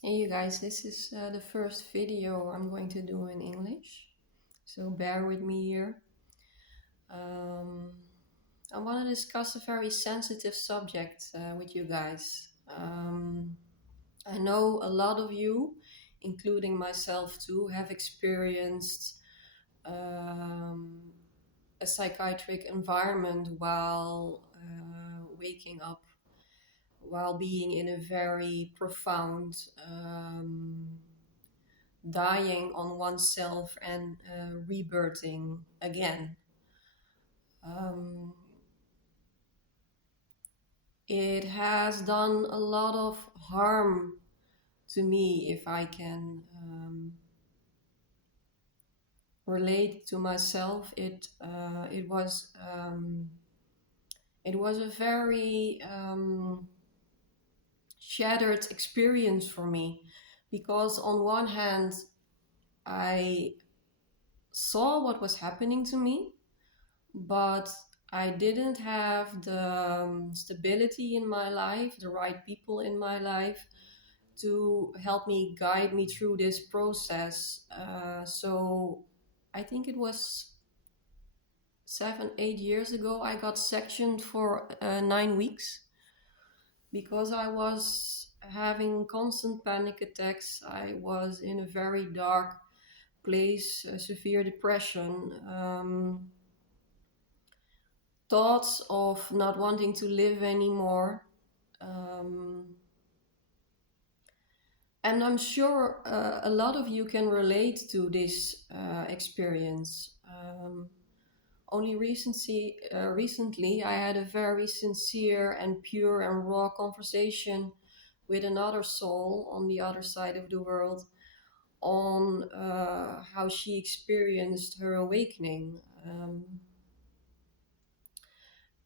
Hey you guys, this is the first video I'm going to do in English, so bear with me here. Um, I want to discuss a very sensitive subject with you guys. I know a lot of you, including myself too, have experienced um, a psychiatric environment while waking up, while being in a very profound dying on oneself and rebirthing again. Um, it has done a lot of harm to me if I can relate to myself. It was a very shattered experience for me because on one hand I saw what was happening to me, but I didn't have the stability in my life, the right people in my life to help me guide me through this process. So I think it was 7, 8 years ago I got sectioned for 9 weeks because I was having constant panic attacks. I was in a very dark place, severe depression. Thoughts of not wanting to live anymore. Um, and I'm sure a lot of you can relate to this experience. Only recently, I had a very sincere and pure and raw conversation with another soul on the other side of the world on how she experienced her awakening.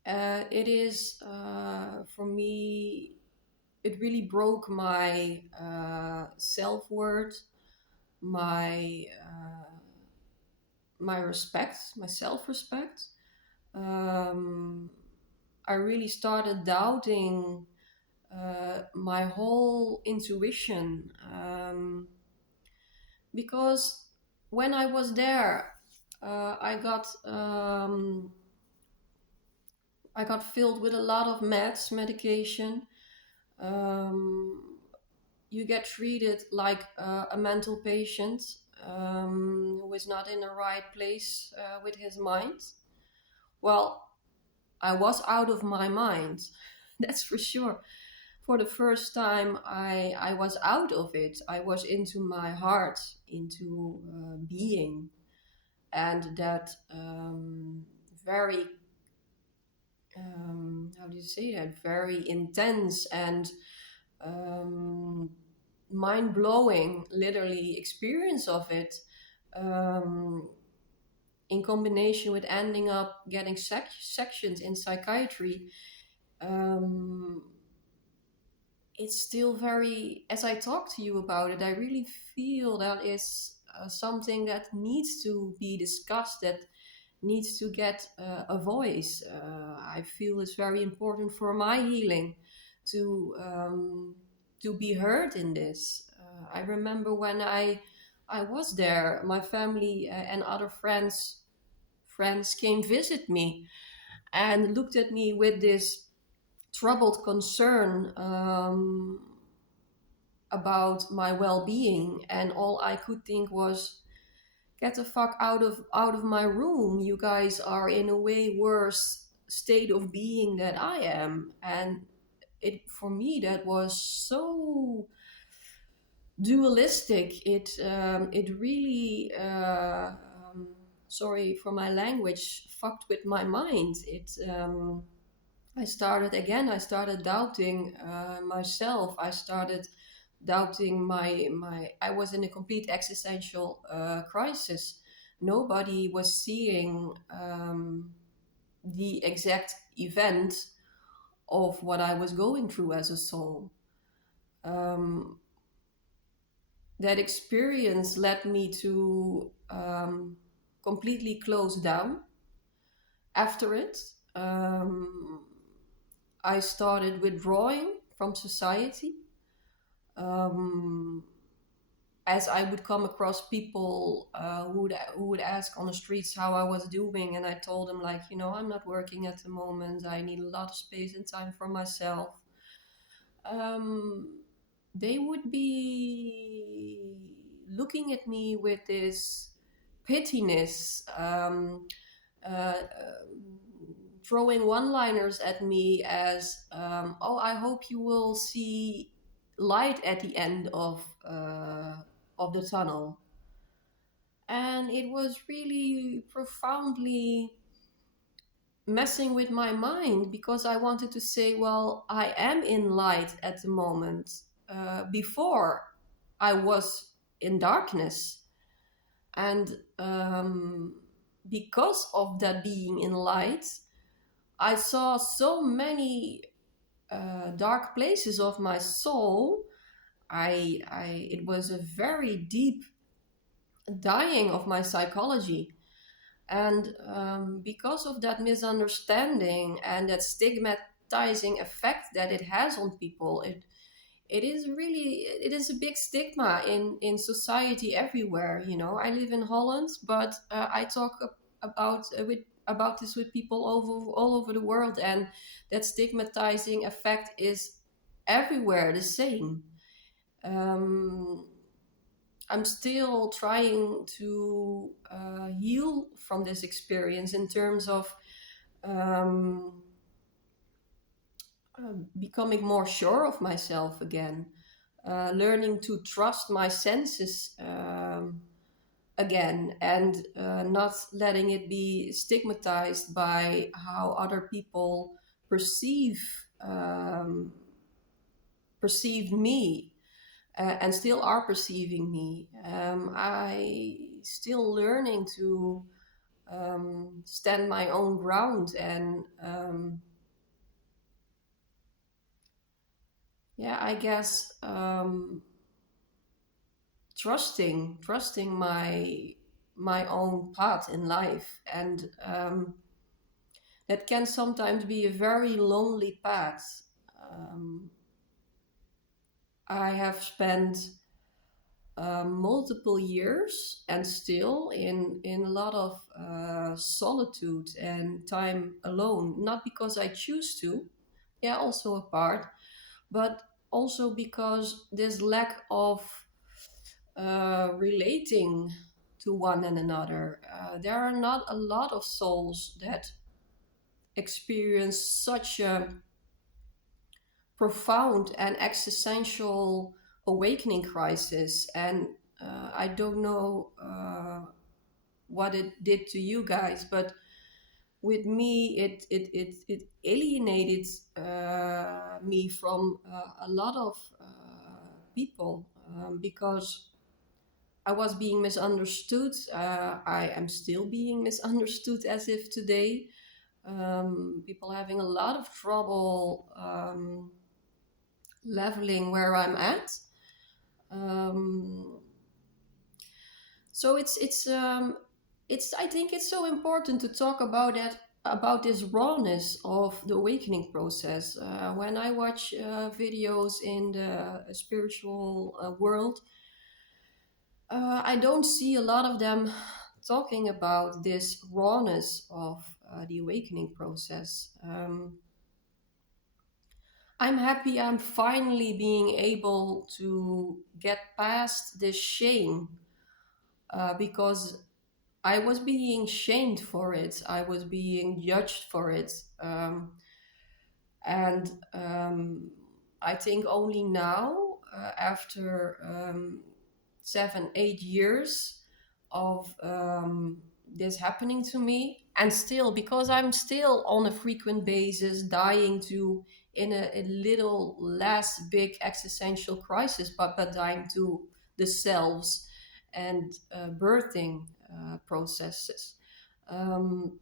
It is for me, it really broke my self-worth, my my respect, my self-respect. um, I really started doubting my whole intuition, because when I was there, I got filled with a lot of medication. um, you get treated like a mental patient who is not in the right place with his mind. Well, I was out of my mind, that's for sure. For the first time, I was out of it. I was into my heart, into being, and that very, how do you say that? Very intense and um, mind blowing, literally, experience of it, um, in combination with ending up getting sections in psychiatry. Um, it's still very, as I talk to you about it, I really feel that is something that needs to be discussed, that needs to get a voice. I feel it's very important for my healing to to be heard in this. I remember when I was there, my family and other friends came visit me and looked at me with this troubled concern about my well-being, and all I could think was, get the fuck out of my room. You guys are in a way worse state of being than I am. And it, for me, that was so dualistic. It really sorry for my language, fucked with my mind. I started doubting myself. I started doubting my I was in a complete existential crisis. Nobody was seeing the exact event of what I was going through as a soul. um, that experience led me to completely close down. After it, I started withdrawing from society. Um, as I would come across people who would ask on the streets how I was doing, and I told them, like, I'm not working at the moment. I need a lot of space and time for myself. Um, they would be looking at me with this pittiness, throwing one-liners at me as, "Oh, I hope you will see light at the end of the tunnel." And it was really profoundly messing with my mind, because I wanted to say, well, I am in light at the moment. Before, I was in darkness. And because of that being in light, I saw so many dark places of my soul. It was a very deep dying of my psychology. And because of that misunderstanding and that stigmatizing effect that it has on people, it is a big stigma in society everywhere. I live in Holland, but I talk about this with people all over the world, and that stigmatizing effect is everywhere the same. Um, I'm still trying to heal from this experience in terms of um, becoming more sure of myself again, learning to trust my senses again, and not letting it be stigmatized by how other people perceive um, perceive me, and still are perceiving me. I still learning to stand my own ground, and yeah, I guess trusting my own path in life, and that can sometimes be a very lonely path. Um, I have spent multiple years, and still in a lot of solitude and time alone, not because I choose to, yeah, also a part, but also because this lack of relating to one and another. There are not a lot of souls that experience such a profound and existential awakening crisis. And I don't know what it did to you guys, but with me, it alienated me from a lot of people, because I was being misunderstood. I am still being misunderstood as if today. People having a lot of trouble leveling where I'm at. Um, so it's I think it's so important to talk about that, about this rawness of the awakening process. When I watch videos in the spiritual world, I don't see a lot of them talking about this rawness of the awakening process. I'm happy I'm finally being able to get past this shame, because I was being shamed for it. I was being judged for it. And I think only now, after 7, 8 years of this happening to me, and still, because I'm still on a frequent basis dying to in a little less big existential crisis, but dying to the selves and birthing processes. Um,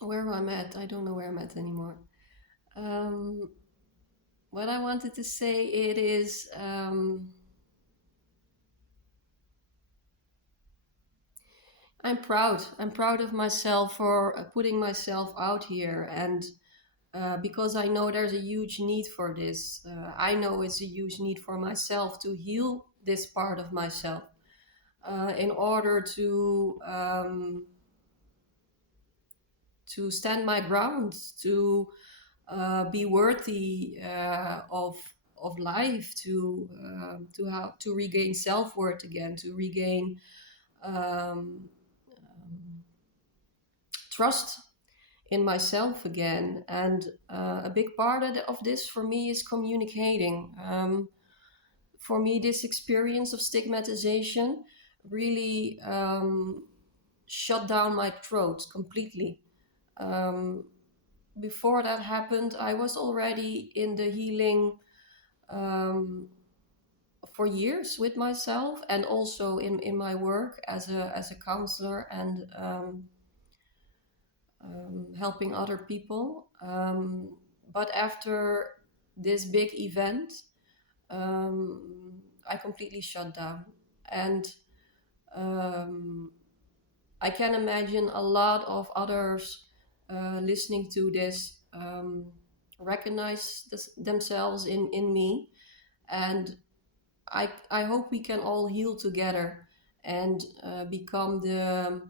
where I'm at, I don't know where I'm at anymore. Um, what I wanted to say, it is I'm proud. I'm proud of myself for putting myself out here, and because I know there's a huge need for this. I know it's a huge need for myself to heal this part of myself in order to stand my ground, to be worthy of life, to regain self worth again, to regain um, trust in myself again. And a big part of this for me is communicating. For me, this experience of stigmatization really shut down my throat completely. Um, Before that happened, I was already in the healing um, for years with myself, and also in my work as a counselor and helping other people. But after this big event, I completely shut down. And um, I can imagine a lot of others listening to this recognize themselves in me. And I hope we can all heal together and become the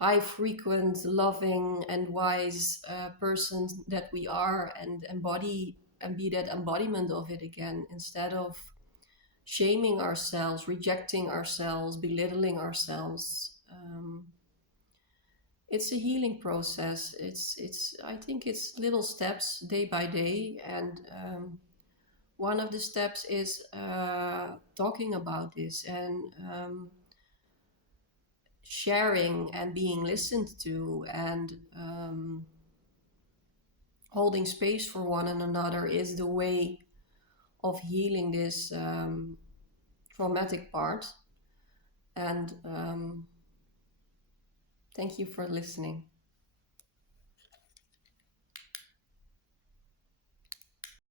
high frequent, loving, and wise person that we are, and embody and be that embodiment of it again, instead of shaming ourselves, rejecting ourselves, belittling ourselves. It's a healing process. It's I think it's little steps day by day, and one of the steps is talking about this and sharing and being listened to, and holding space for one and another is the way of healing this traumatic part. And thank you for listening.